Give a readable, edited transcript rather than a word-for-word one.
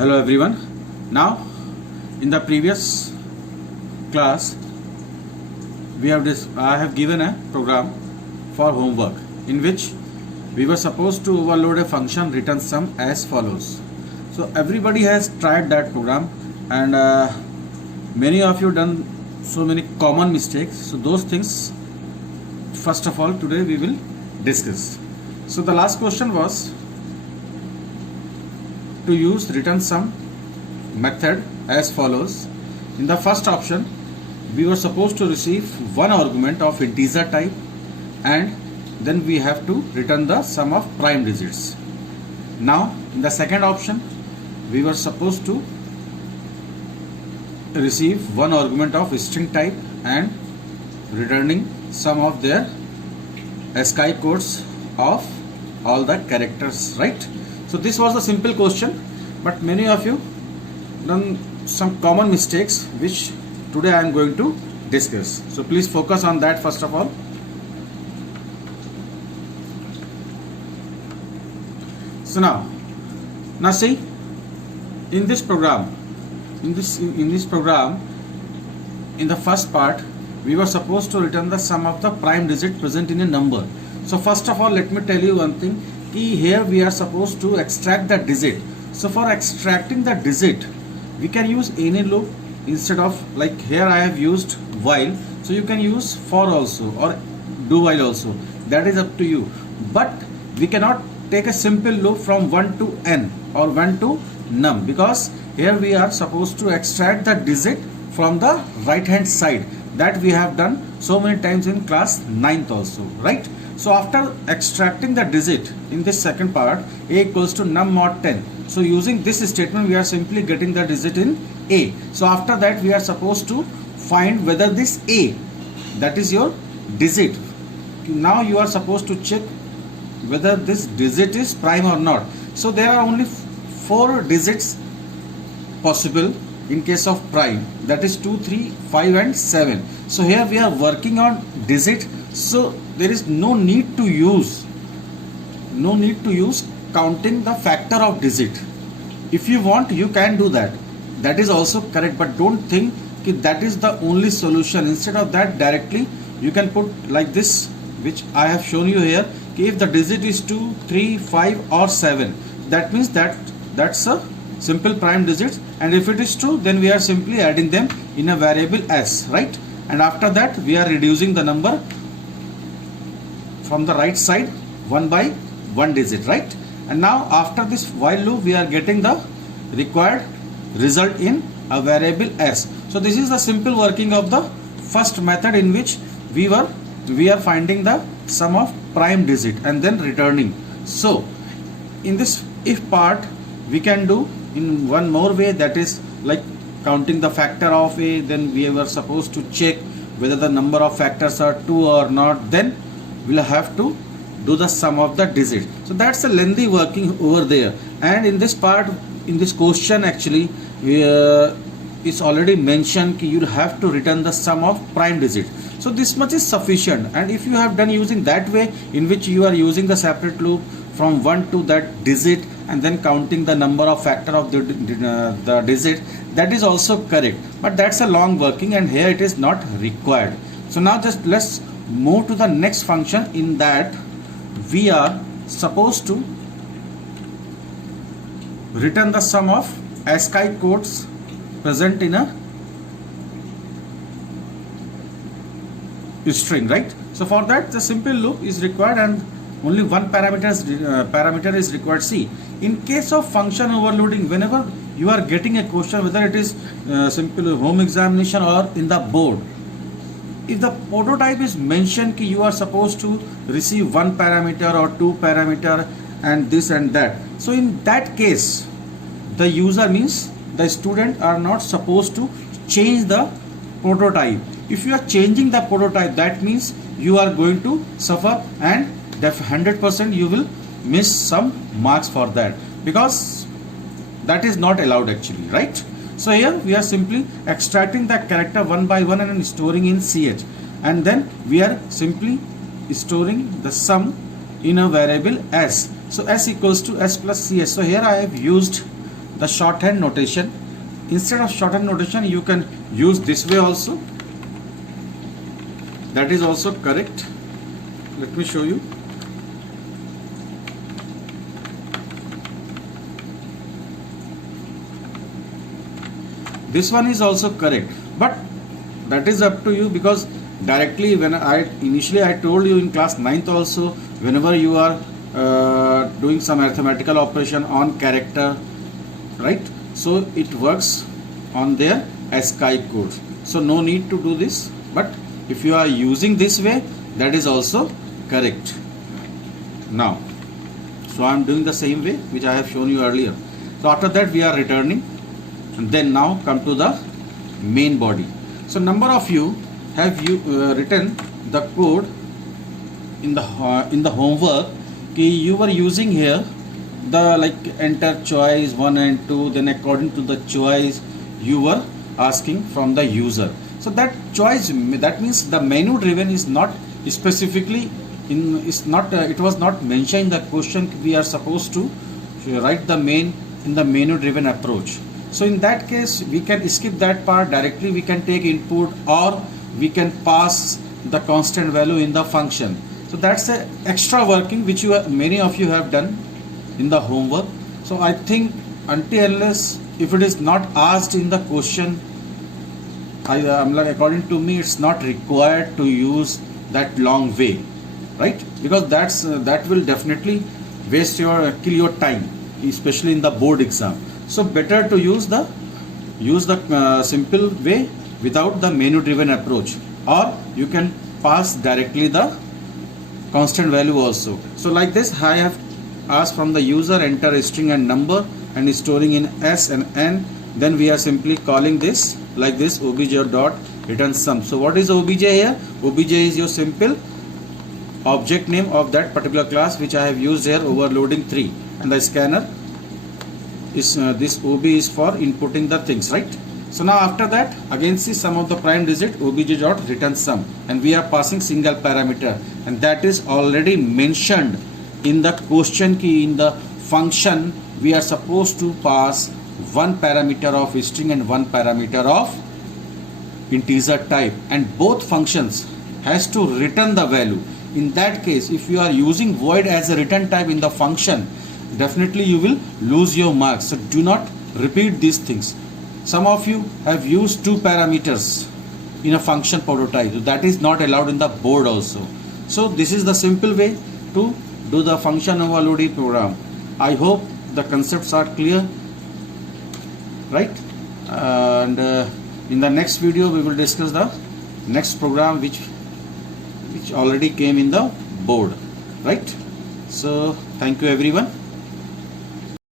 Hello everyone. Now in the previous class I have given a program for homework in which we were supposed to overload a function return sum as follows. So everybody has tried that program and many of you done so many common mistakes. So those things first of all today we will discuss. So the last question was to use return sum method as follows. In the first option we were supposed to receive one argument of integer type and then we have to return the sum of prime digits. Now in the second option we were supposed to receive one argument of string type and returning some of their ASCII codes of all the characters, right? So this was the simple question, but many of you done some common mistakes which today I am going to discuss. So please focus on that first of all. So now see, in this program, in the first part we were supposed to return the sum of the prime digit present in a number. So first of all let me tell you one thing. Here we are supposed to extract the digit. So for extracting the digit we can use any loop instead of, like here I have used while, so you can use for also or do while also, that is up to you. But we cannot take a simple loop from 1 to n or 1 to num, because here we are supposed to extract the digit from the right hand side. That we have done so many times in class 9th also, right? So after extracting the digit in this second part, a equals to num mod 10. So using this statement we are simply getting the digit in a. So after that we are supposed to find whether this a, that is your digit, now you are supposed to check whether this digit is prime or not. So there are only 4 digits possible in case of prime, that is 2, 3, 5 and 7. So here we are working on digit, so there is no need to use counting the factor of digit. If you want you can do that, that is also correct, but don't think that is the only solution. Instead of that, directly you can put like this, which I have shown you here. If the digit is 2, 3, 5 or 7, that means that's a simple prime digit, and if it is true then we are simply adding them in a variable s, right? And after that we are reducing the number from the right side one by one digit, right? And now after this while loop we are getting the required result in a variable s. So this is the simple working of the first method in which we are finding the sum of prime digit and then returning. So in this if part we can do in one more way, that is like counting the factor of a, then we were supposed to check whether the number of factors are 2 or not, then we'll have to do the sum of the digit. So that's a lengthy working over there, and in this part, in this question actually it's already mentioned you'll have to return the sum of prime digit. So this much is sufficient, and if you have done using that way in which you are using the separate loop from 1 to that digit and then counting the number of factor of the digit, that is also correct, but that's a long working and here it is not required. So now just let's move to the next function. In that we are supposed to return the sum of ASCII codes present in a string, right? So for that the simple loop is required and only one parameter is required. See, in case of function overloading, whenever you are getting a question, whether it is simple home examination or in the board, if the prototype is mentioned you are supposed to receive one parameter or 2 parameter and this and that, so in that case the user, means the student, are not supposed to change the prototype. If you are changing the prototype, that means you are going to suffer and 100% you will miss some marks for that, because that is not allowed actually, right? So here we are simply extracting the character one by one and storing in ch, and then we are simply storing the sum in a variable s. So s equals to s plus cs. So here I have used the shorthand notation. Instead of shorthand notation, you can use this way also. That is also correct. Let me show you. This one is also correct, but that is up to you, because directly when I told you in class 9th also, whenever you are doing some arithmetical operation on character, right? So it works on their ASCII code. So no need to do this, but if you are using this way, that is also correct. Now, so I am doing the same way which I have shown you earlier. So after that we are returning, and then now come to the main body. So number of you have written the code in the homework. You were using here the like enter choice 1 and 2, then according to the choice you were asking from the user. So that choice, that means the menu driven is not specifically it was not mentioned in the question. We are supposed to write the main in the menu driven approach. So in that case we can skip that part. Directly we can take input, or we can pass the constant value in the function. So that's the extra working which many of you have done in the homework. So I think until unless if it is not asked in the question, according to me it's not required to use that long way, right? Because that will definitely kill your time, especially in the board exam. So better to use the simple way without the menu driven approach, or you can pass directly the constant value also. So like this, I have asked from the user enter a string and number and storing in S and N. Then we are simply calling this like this, obj dot return sum. So what is obj here? Obj is your simple object name of that particular class which I have used here, overloading 3, and the scanner is this OB is for inputting the things, right? So now after that, again see sum of the prime digit, obj dot return sum, and we are passing single parameter, and that is already mentioned in the question key. In the function we are supposed to pass one parameter of string and one parameter of integer type, and both functions has to return the value. In that case, if you are using void as a return type in the function, definitely you will lose your marks. So do not repeat these things. Some of you have used 2 parameters in a function prototype, so that is not allowed in the board also. So this is the simple way to do the function overloading program. I hope the concepts are clear, right? And in the next video we will discuss the next program which already came in the board, right? So thank you everyone.